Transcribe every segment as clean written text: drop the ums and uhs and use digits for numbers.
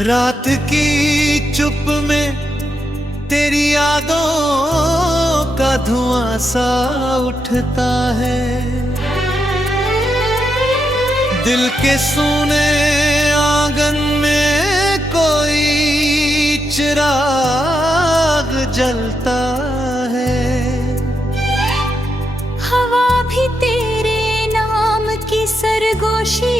रात की चुप में तेरी यादों का धुआं सा उठता है। दिल के सूने आंगन में कोई चिराग जलता है। हवा भी तेरे नाम की सरगोशी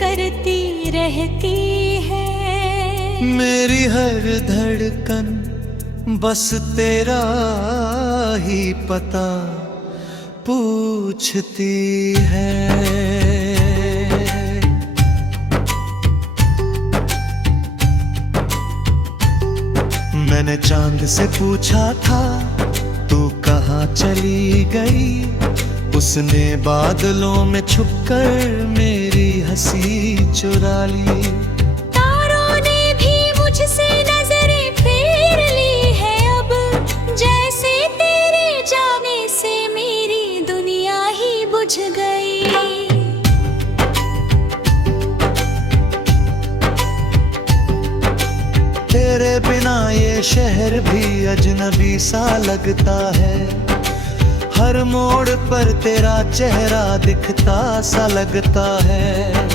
करती रहती है। मेरी हर धड़कन बस तेरा ही पता पूछती है। मैंने चांद से पूछा था तू कहाँ चली गई। उसने बादलों में छुपकर मेरी हंसी चुरा ली। तारों ने भी मुझसे नजरें फेर ली है अब, जैसे तेरे जाने से मेरी दुनिया ही बुझ गई। तेरे बिना ये शहर भी अजनबी सा लगता है। हर मोड़ पर तेरा चेहरा दिखता सा लगता है।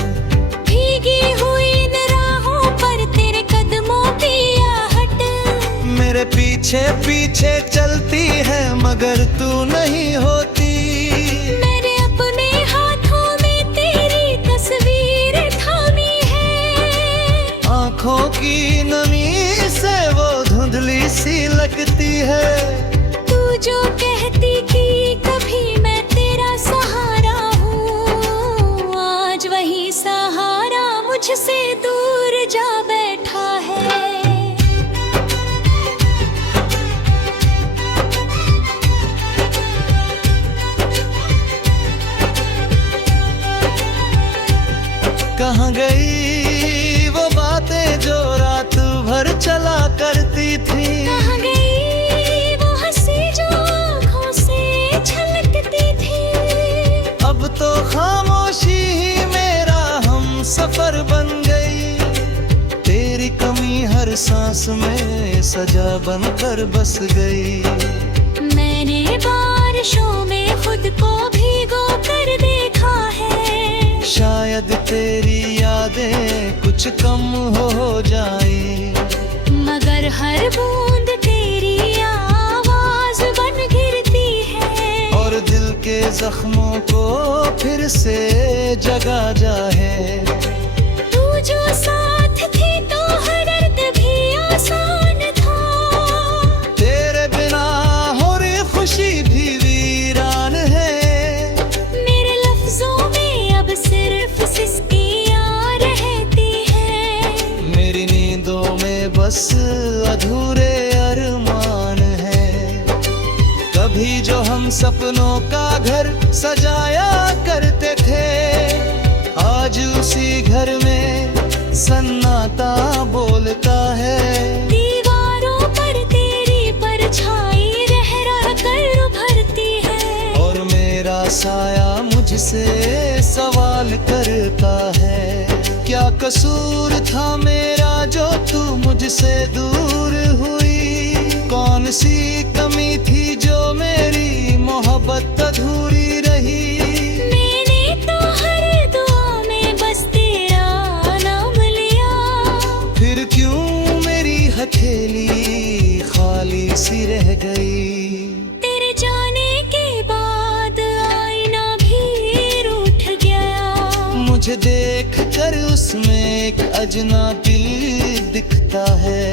भीगी हुई इन राहों पर तेरे कदमों की आहट मेरे पीछे पीछे चलती है मगर तू नहीं होती। मेरे अपने हाथों में तेरी तस्वीर थामी है। आँखों की नमी से वो धुंधली सी लगती है। तू जो कहती थी कभी मैं तेरा सहारा हूँ, आज वही सहारा मुझसे दूर जा बैठा है। कहाँ गई वो बातें जो रात भर चला करती थी। कहाँ गई वो हंसी जो आँखों से छलकती थी। अब तो खामोशी ही मेरा हम सफर बन गई। तेरी कमी हर सांस में सजा बनकर बस गई। मैंने बारिशों में खुद को भीगो कर देखा है। शायद तेरी यादें कुछ कम हो जाए, मगर हर बूंद तेरी आवाज बन गिरती है। और दिल के जख्मों को फिर से जगा जाए। तू जो साथ थी तो हर दर्द भी आसान था। तेरे बिना हो रही खुशी भी वीरान है। मेरे लफ्जों में अब सिर्फ सिसकियां रहती है। मेरी नींदों में बस अधूरे अरमान है। कभी जो हम सपनों का घर सजाया करते थे, आज उसी घर में सन्नाटा बोलता है। दीवारों पर तेरी परछाई रह रह कर उभरती है। और मेरा साया मुझसे सवाल करता है, क्या कसूर था मेरा जो तू मुझसे दूर हुई। कौन सी कमी थी जो मेरी मोहब्बत अधूरी रही। मैंने तो हर दुआ में बस तेरा नाम लिया। फिर क्यों मेरी हथेली खाली सी रह गई। तेरे जाने के बाद आईना भी रूठ गया। मुझे देख कर उसमें एक अजनबी दिखता है।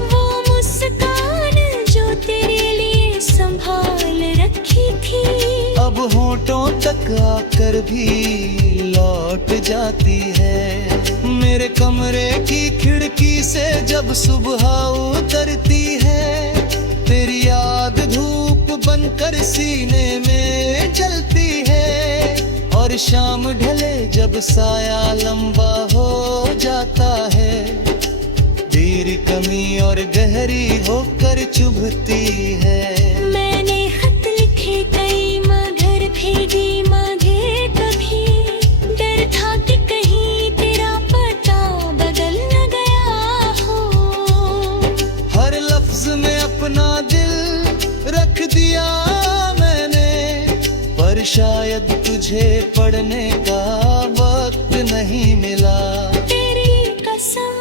वो मुस्कान जो तेरे लिए संभाल रखी थी, अब होठों तक आकर भी लौट जाती है। मेरे कमरे की खिड़की से जब सुबह उतरती है, तेरी याद धूप बनकर सीने में जलती है। और शाम ढले जब साया लंबा हो जाता है, तेरी कमी और गहरी होकर चुभती है। मैंने खत लिखे कई मगर भेजी मगर कभी डर था कि कहीं तेरा पता बदल न शायद तुझे पढ़ने का वक्त नहीं मिला। तेरी कसम,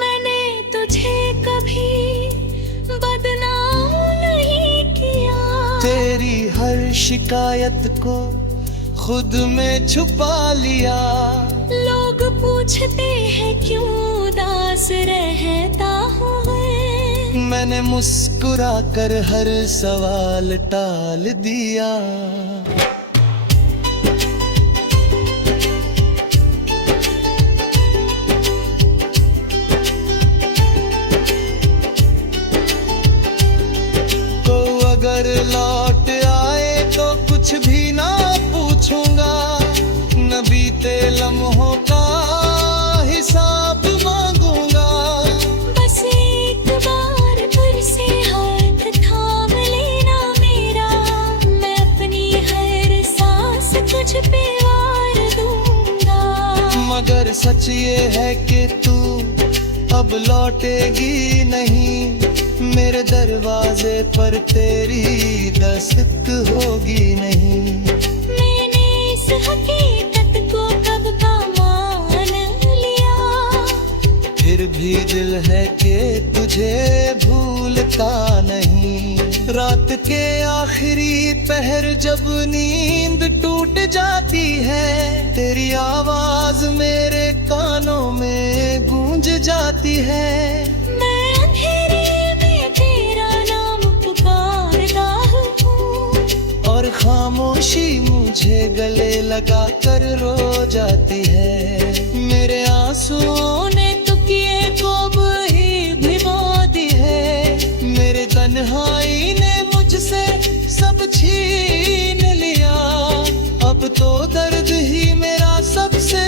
मैंने तुझे कभी बदनाम नहीं किया। तेरी हर शिकायत को खुद में छुपा लिया। लोग पूछते हैं क्यों उदास रहता हूँ मैं। मैंने मुस्कुरा कर हर सवाल टाल दिया। तो अगर लौट आए तो कुछ भी ना पूछूंगा, न बीते लम्हों का हिसाब मांगूंगा। बस एक बार फिर से हाथ थाम लेना मेरा, मैं अपनी हर सांस तुझ पे वार दूंगा। मगर सच ये है कि तू अब लौटेगी नहीं, मेरे दरवाजे पर तेरी दस्तक होगी नहीं। मैंने इस हकीकत को कब का मान लिया, फिर भी दिल है कि तुझे भूलता नहीं। रात के आखिरी पहर जब नींद टूट जाती है, तेरी आवाज मेरे कानों में गूंज जाती है। मैं अंधेरे में तेरा नाम पुकारता हूँ, और खामोशी मुझे गले लगा कर रो जाती है। मेरे आंसुओं ने तुकिए को ही भिगो दी है। मेरे तन्हाई ने मुझसे सब छीन लिया। अब तो दर्द ही मेरा सबसे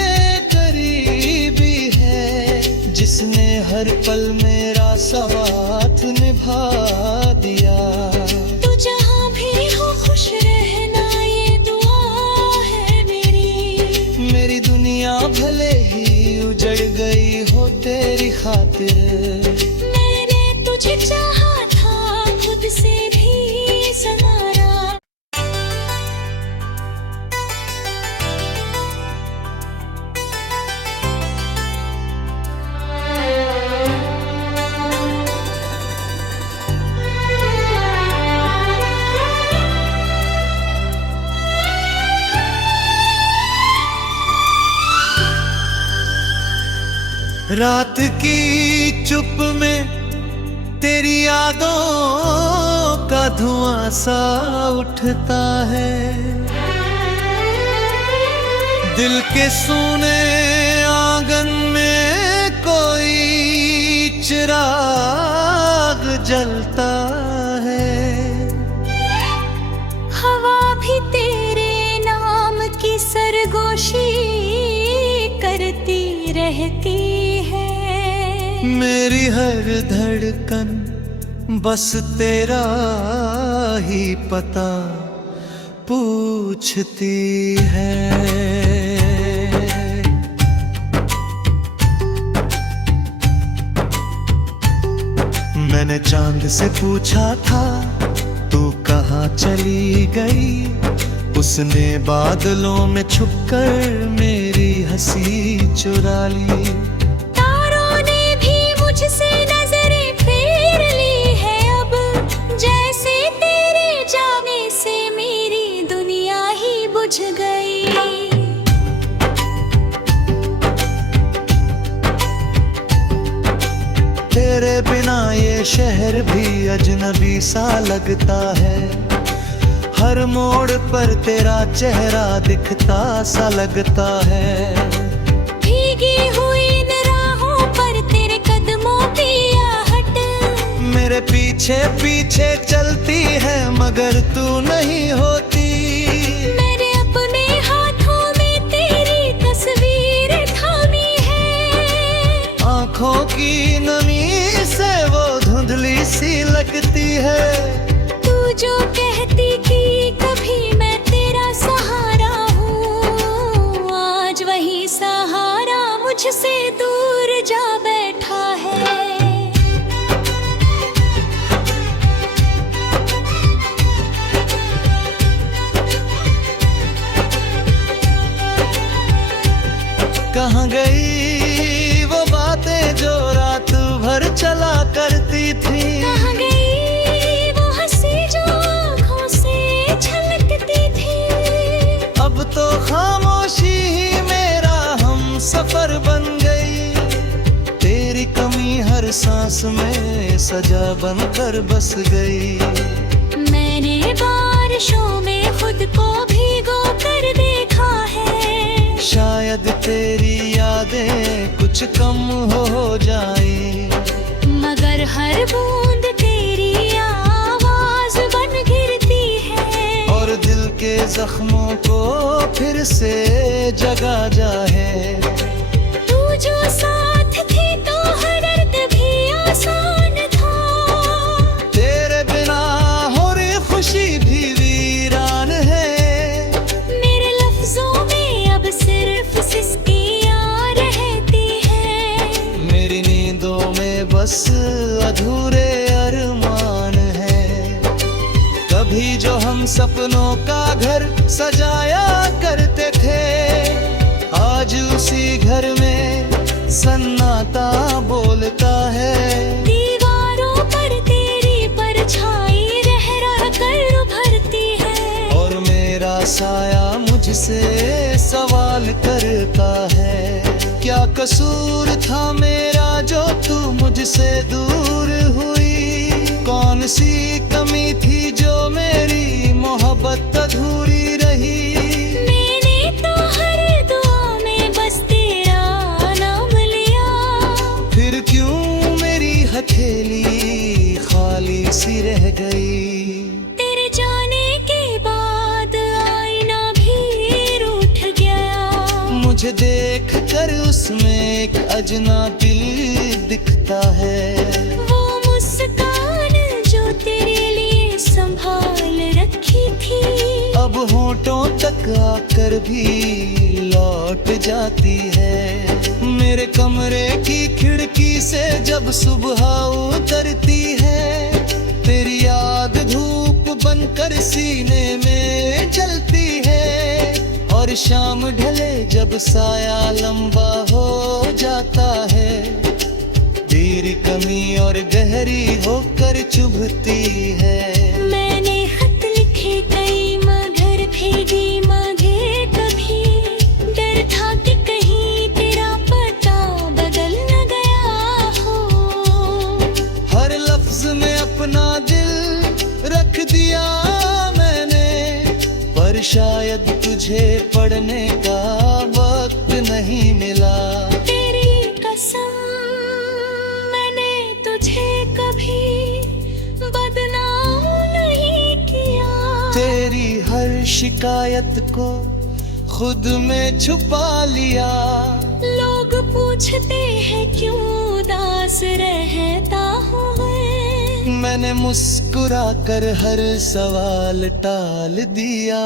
करीबी है, जिसने हर पल मेरा साथ निभा दिया। तू जहाँ भी हो खुश रहना, ये दुआ है मेरी। मेरी दुनिया भले ही उजड़ गई हो तेरी खातिर, मैंने तुझे चाहा था खुद से भी संवारा। रात की चुप में तेरी यादों का धुआं सा उठता है। दिल के सूने आंगन में कोई चिराग जलता है। हवा भी तेरे नाम की सरगोशी करती रहती है। मेरी हर धड़कन बस तेरा ही पता पूछती है। मैंने चांद से पूछा था तू कहाँ चली गई, उसने बादलों में छुपकर मेरी हंसी चुरा ली। तारों ने भी मुझसे नजरें फेर ली है अब, जैसे तेरे जाने से मेरी दुनिया ही बुझ गई। तेरे बिना ये शहर भी अजनबी सा लगता है। हर मोड़ पर तेरा चेहरा दिखता सा लगता है। भीगी हुई इन राहों पर तेरे कदमों की आहट, मेरे पीछे पीछे चलती है मगर तू नहीं होती। मेरे अपने हाथों में तेरी तस्वीर थामी है। आँखों की नमी से वो धुंधली सी लगती है। तू जो कहती थी कभी मैं तेरा सहारा हूँ, आज वही सहारा मुझसे दूर जा बैठा है। कहाँ गई वो बातें जो रात भर चला करती थी? कहाँ गई वो हंसी जो आँखों से छलकती थी? अब तो खामोशी ही मेरा हम सफर बन गई। तेरी कमी हर सांस में सजा बनकर बस गई। मैंने बारिशों में खुद को भीगो कर देखा है। शायद तेरी यादें कुछ कम हो जाए, मगर हर बूंद तेरी आवाज बन गिरती है। और दिल के जख्मों को फिर से जगा जाए। तू जो साथ थी तो हर दर्द भी आसान था। तेरे बिना हो रही खुशी भी वीरान है। मेरे लफ्जों में अब सिर्फ सिसकियां रहती है। मेरी नींदों में बस अधूरे अरमान है। कभी जो हम सपनों का घर सजाया करते थे, आज उसी घर में सन्नाटा बोलता है। दीवारों पर तेरी परछाई रह कर उभरती है। और मेरा साया मुझसे सवाल करता है, क्या कसूर था मेरा जो तू मुझसे दूर हुई? कौन सी कमी थी जो मेरी मोहब्बत अधूरी रही? मैंने तो हर दुआ में बस तेरा नाम लिया। फिर क्यों मेरी हथेली खाली सी रह गई? तेरे जाने के बाद आईना भी रूठ गया। मुझे देख कर उसमें एक अजनबी दिखता है। वो मुस्कान जो तेरे लिए संभाल रखी थी, अब होठों तक आकर भी लौट जाती है। मेरे कमरे की खिड़की से जब सुबह उतरती है, तेरी याद धूप बनकर सीने में जलती है। और शाम ढले जब साया लंबा हो जाता है, तेरी कमी और गहरी होकर चुभती है। मैंने खत लिखे कई मगर भेजी मांगे कभी। डर था कि कहीं तेरा पता बदल न गया हो। हर लफ्ज में अपना दिल रख दिया मैंने, पर शायद तुझे पढ़ने का वक्त नहीं मिला। तेरी कसम मैंने तुझे कभी बदनाम नहीं किया। तेरी हर शिकायत को खुद में छुपा लिया। लोग पूछते हैं क्यों उदास रहता हूँ मैं। मैंने मुस्कुरा कर हर सवाल टाल दिया।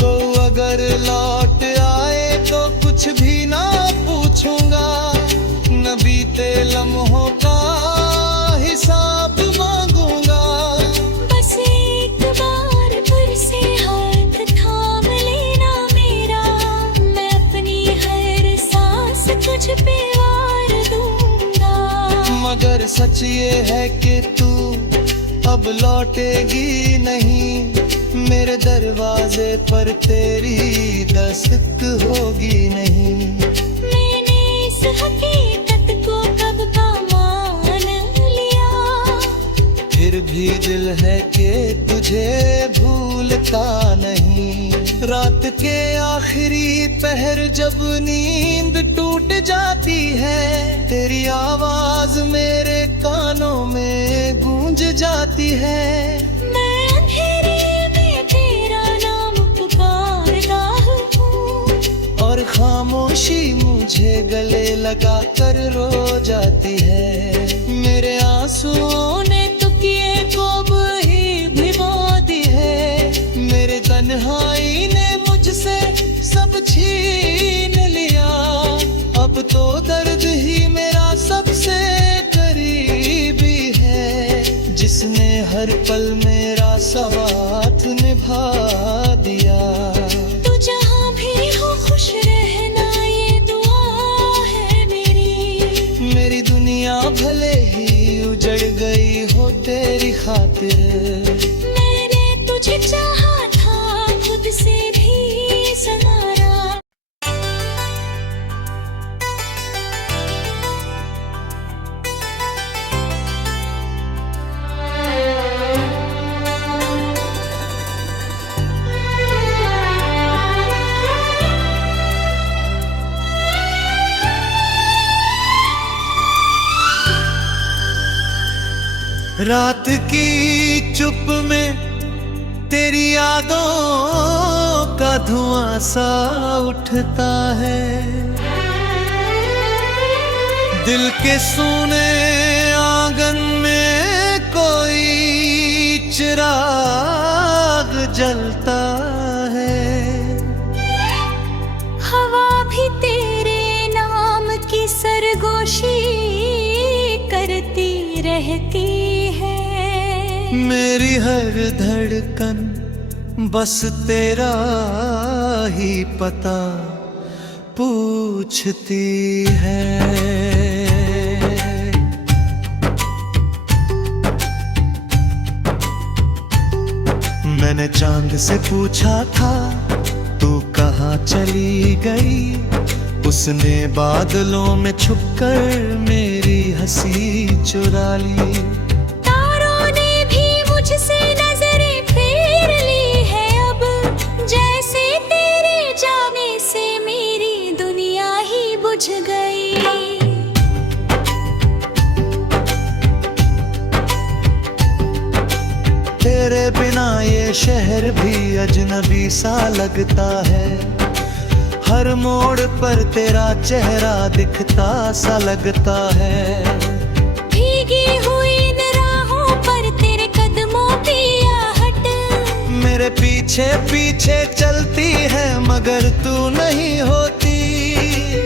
तो अगर लौट आए तो कुछ भी ना पूछूंगा, न बीते लम्हों का हिसाब मांगूंगा। बस एक बार फिर से हाथ थाम लेना मेरा। मैं अपनी हर सांस तुझ पे वार दूंगा। मगर सच ये है कि तू अब लौटेगी नहीं। मेरे दरवाजे पर तेरी दस्तक होगी नहीं। मैंने इस हकीकत को कब का मान लिया। फिर भी दिल है कि तुझे भूलता नहीं। रात के आखिरी पहर जब नींद टूट जाती है, तेरी आवाज मेरे कानों में गूंज जाती है। मैं अंधेरे में तेरा नाम पुकारता हूँ, और खामोशी मुझे गले लगा कर रो जाती है। मेरे आंसुओं ने तो किए को ही भिगो दी है। मेरे तन्हाई ने मुझसे सब छीन लिया। अब तो दर्द ही मेरा सबसे हर पल मेरा साथ निभा दिया। तू जहाँ भी हो खुश रहना ये दुआ है मेरी दुनिया भले ही उजड़ गई हो तेरी खातिर। मैंने तुझे चाहा था खुद से भी संवारा। रात की चुप में तेरी यादों का धुआं सा उठता है। दिल के सूने आंगन में कोई चिराग जलता है। हवा भी तेरे नाम की सरगोशी करती रहती है। मेरी हर धड़कन बस तेरा ही पता पूछती है। मैंने चांद से पूछा था तू कहाँ चली गई। उसने बादलों में छुपकर मेरी हंसी चुरा ली। तारों ने भी मुझसे नजरें फेर ली है अब, जैसे तेरे जाने से मेरी दुनिया ही बुझ गई। तेरे बिना ये शहर भी अजनबी सा लगता है। हर मोड़ पर तेरा चेहरा दिखता सा लगता है। भीगी हुई इन राहों पर तेरे कदमों की आहट मेरे पीछे पीछे चलती है मगर तू नहीं होती।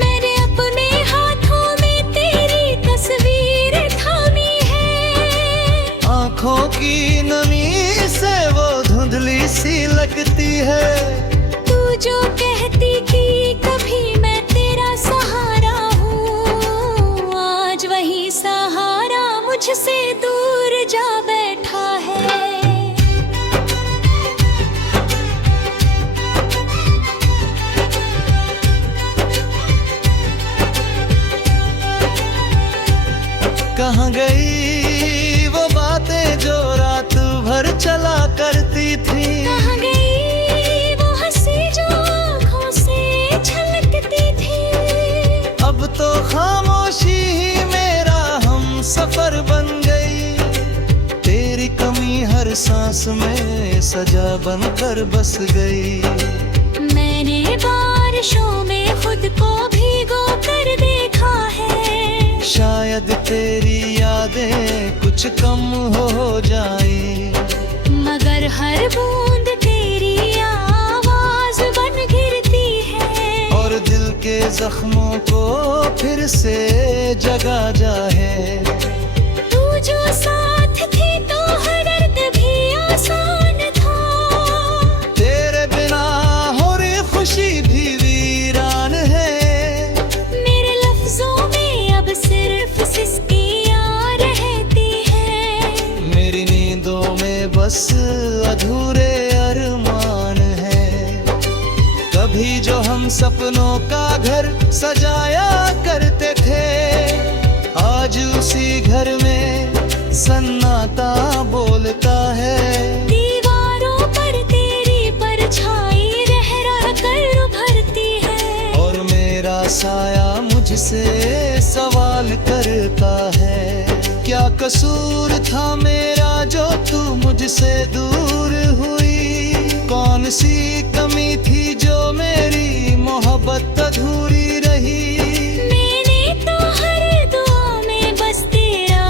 मेरे अपने हाथों में तेरी तस्वीर थामी है। आँखों की नमी से वो धुंधली सी लगती है। तू जो कहती थी कभी मैं तेरा सहारा हूँ, आज वही सहारा मुझसे दूर जा बैठा है। कहाँ गई वो बातें जो रात भर चला करती थी। कहाँ गई वो हंसी जो आँखों से छलकती थी। अब तो खामोशी ही मेरा हम सफर बन गई। तेरी कमी हर सांस में सजा बनकर बस गई। मैंने बारिशों में खुद को भीगो कर देखा है। शायद तेरी यादें कुछ कम हो जाए, मगर हर बूंद तेरी आवाज बन गिरती है। और दिल के जख्मों को फिर से जगा जाए। तू जो साथ थी तो हर दर्द भी आसान था। तेरे बिना हो रही खुशी भी वीरान है। मेरे लफ्जों में अब सिर्फ सिसकियां रहती है। मेरी नींदों में बस अधूरे अरमान है। कभी जो हम सपनों का घर सजाया करते थे, आज उसी घर में सन्नाटा बोलता है। दीवारों पर तेरी परछाई रह रह कर उभरती है। और मेरा साया मुझसे सवाल करता है, क्या कसूर था मेरा जो तू मुझसे दूर हुई। कौन सी कमी थी जो मेरी मोहब्बत अधूरी रही। मैंने तो हर दुआ में बस तेरा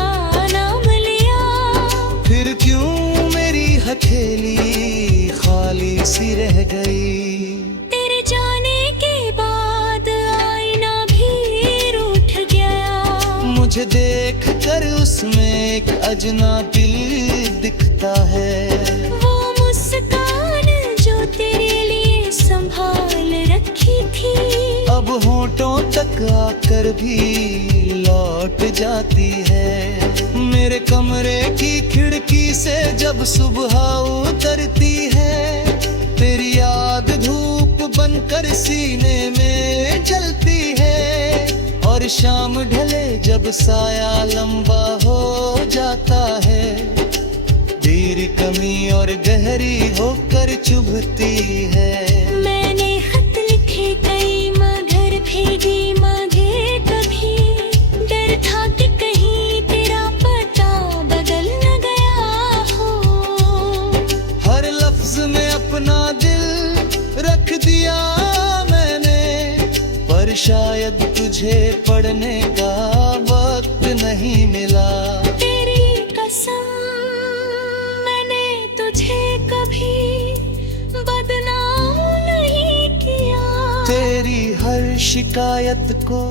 नाम लिया। फिर क्यों मेरी हथेली खाली सी रह गई। तेरे जाने के बाद आईना भी रूठ गया। मुझे देख कर उसमें एक अजनबी दिखता है। वो मुस्कान जो तेरे लिए संभाल रखी थी, अब होठों तक आकर भी लौट जाती है। मेरे कमरे की खिड़की से जब सुबह उतरती है, तेरी याद धूप बनकर सीने में जलती है। और शाम ढले जब साया लंबा हो जाता है, तेरी कमी और गहरी होकर चुभती है। मैंने खत लिखे कई मगर भेजी मगर कभी, डर था कि कहीं तेरा पता बदल न गया हो। हर लफ्ज में अपना दिल रख दिया मैंने, पर शायद तुझे पढ़ने का वक्त नहीं मिला। तेरी कसम, मैंने तुझे कभी बदनाम नहीं किया। तेरी हर शिकायत को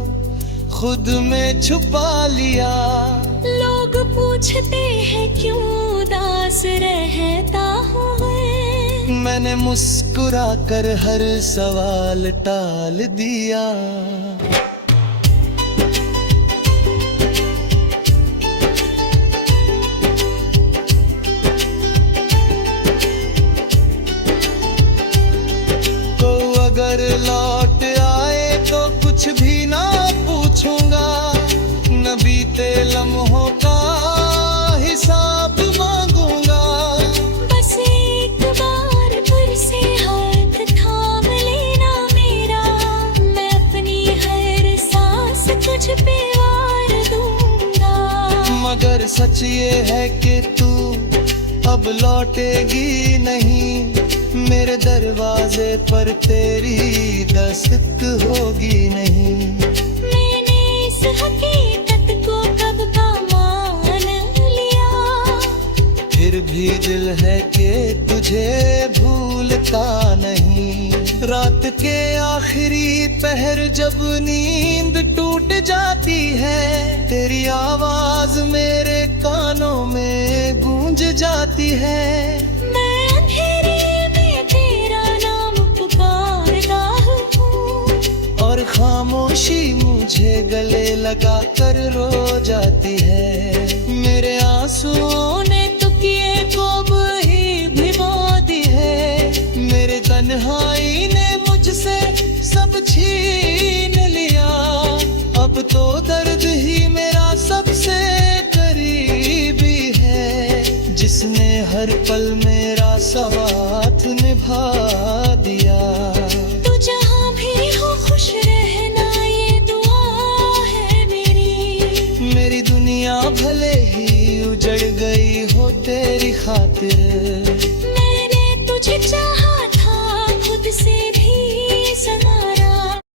खुद में छुपा लिया। लोग पूछते हैं क्यों उदास रहता हूँ मैं, मैंने मुस्कुरा कर हर सवाल टाल दिया। तो अगर लौट आए तो कुछ भी ना पूछूंगा, न बीते लम्हों का हिसाब मांगूंगा। बस एक बार फिर से हाथ थाम लेना मेरा, मैं अपनी हर सांस तुझ पे वार दूंगा। मगर सच ये है कि तू अब लौटेगी नहीं, मेरे दरवाजे पर तेरी दस्तक होगी नहीं। मैंने इस हकीकत को कब का मान लिया, फिर भी दिल है कि तुझे भूलता नहीं। रात के आखिरी पहर जब नींद टूट जाती है, तेरी आवाज मेरे कानों में गूंज जाती है। मैं अंधेरे में तेरा नाम पुकारता हूँ, और खामोशी मुझे गले लगा कर रो जाती है। मेरे आंसुओं ने तुकिए को ही भिगो दी है, मेरे तन्हाई ने मुझसे सब छीन लिया। अब तो दर्द ही मेरा सबसे करीबी है, जिसने हर पल मेरा साथ निभाया।